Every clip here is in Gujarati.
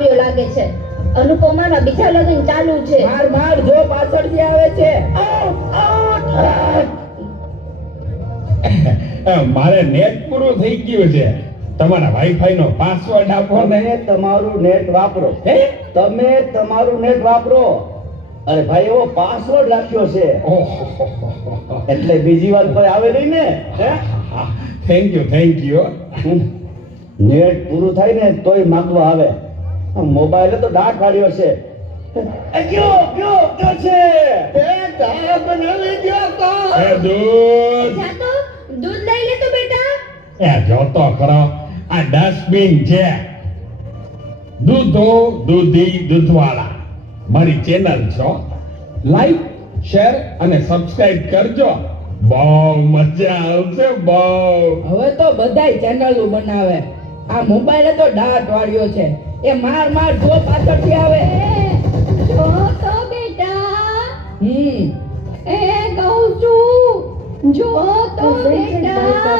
આવ્યો લાગે છે. અનુપમાના બીજા લગ્ન ચાલુ છે. માર જો પાછળથી આવે છે. મારે નેટ પૂરું થઈ ગયું છે. તમારા વાઈફાઈ નો પાસવર્ડ આપો ને. તમે તમારું નેટ વાપરો. હે? તમે તમારું નેટ વાપરો. અરે ભાઈ એવો પાસવર્ડ રાખ્યો છે ઓહો, એટલે બીજી વાર કોઈ આવે નહીં ને. Thank you. નેટ પૂરું થાય ને તોય માંગવા આવે. મોબાઈલે તો દાંત કાઢ્યો છે. કયો છે એ ચા બનાવી ગયો તો એ દૂધ જા તો દૂધ લઈ લે તો બેટા. એ જોતો ખરો આ ડસ્ટબિન છે. દૂધવાળા મારી ચેનલ છો. લાઈક શેર અને સબસ્ક્રાઇબ કરજો. બહુ મજા આવશે બહુ. હવે તો બધાય ચેનલો બનાવે. આ મોબાઈલે તો દાંત વાળ્યો છે. એ માર જો પાછળથી આવે. જો તો બેટા. હમ એ કહું છું જો તો બેટા.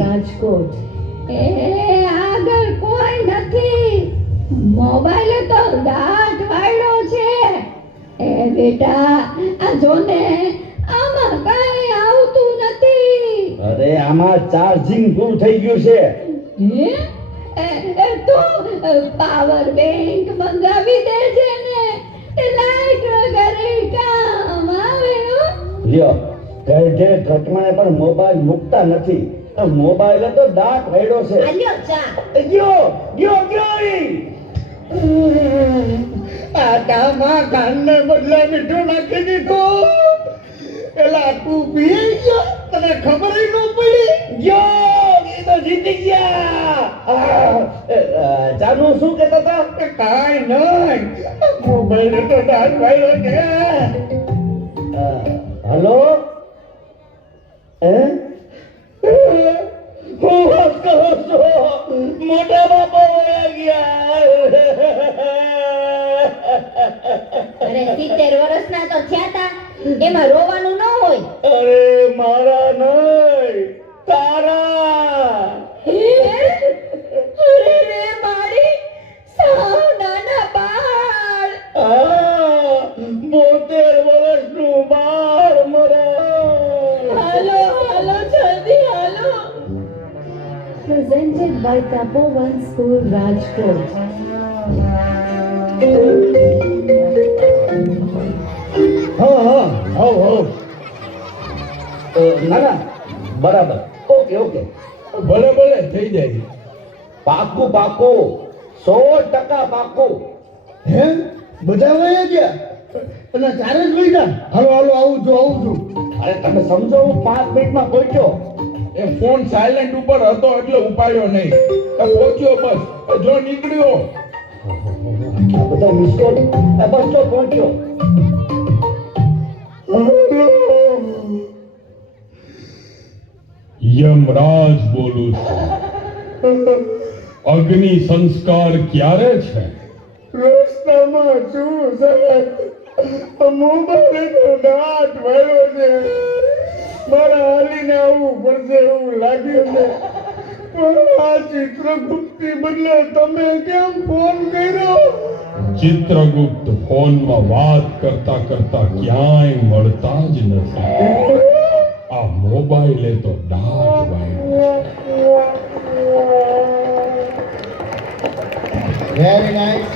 રાજકોટ. એ આગળ કોઈ નથી. મોબાઈલે તો દાંત વાળ્યો છે. એ બેટા આ જો ને આમાં કઈ આવતું નથી. અરે આમાં ચાર્જિંગ પૂરું થઈ ગયું છે. હે? તો પાવર બેંક મંગાવી દેજે ને. લાઈટ વગર કામ આવે હો. લ્યો ઘરે ઘટમાને પણ મોબાઈલ મૂકતા નથી. મોબાઈલે તો દાંત વાળ્યો છે. આલ્યો ચા. ગયો ઈ. આ કામાં કાનને બદલે મીઠું નાખી દીધું. એલા તું પી ગયો તને ખબર ન પડી. ગયો એ તો જીતી ગયા. જાનુ શું કહેતા હતા? કાઈ નહીં મોબાઈલ તો દાંત વાળ્યો છે. હલો હું વાત કરો છો? મોટા બાપા વયા ગયા. અરે 70 વર્ષના તો થયા તા. એમાં રોવાનું ન હોય. અરે મારા નહીં તારા. અરે રે મારી સાવ નાના બાળ. 72 વર્ષનું બાળ મરા. હાલો જલ્દી હાલો. Presented by Tapovan School, Rajkot. ના બરાબર. ઓકે ભલે થઈ જાય. પાકું 100% પાકું. હે બધા વયા ગયા અને ચારે જ વયા. હાલો આવું છું. અરે તમે સમજો હું 5 મિનિટમાં પહોંચ્યો. એ ફોન સાયલેન્ટ ઉપર હતો એટલે ઉપાડ્યો નહીં. પહોંચ્યો બસ જો નીકળ્યો. આ બધા મિસ કોલ બસ તો પહોંચ્યો. યમરાજ બોલું છું. અગ્નિ સંસ્કાર ક્યારે છે? રસ્તામાં છું સાહેબ. મોબાઈલ તો દાંત વાળ્યો છે. મારા હાલીને આવવું પડશે એવું લાગ્યું છે. પણ આ ચિત્રગુપ્તની બદલે તમે કેમ ફોન કર્યો? ચિત્રગુપ્ત ફોનમાં વાત કરતા ક્યાંય મળતા જ નથી. આ મોબાઈલે તો દાંત વાળ્યો છે. Very nice.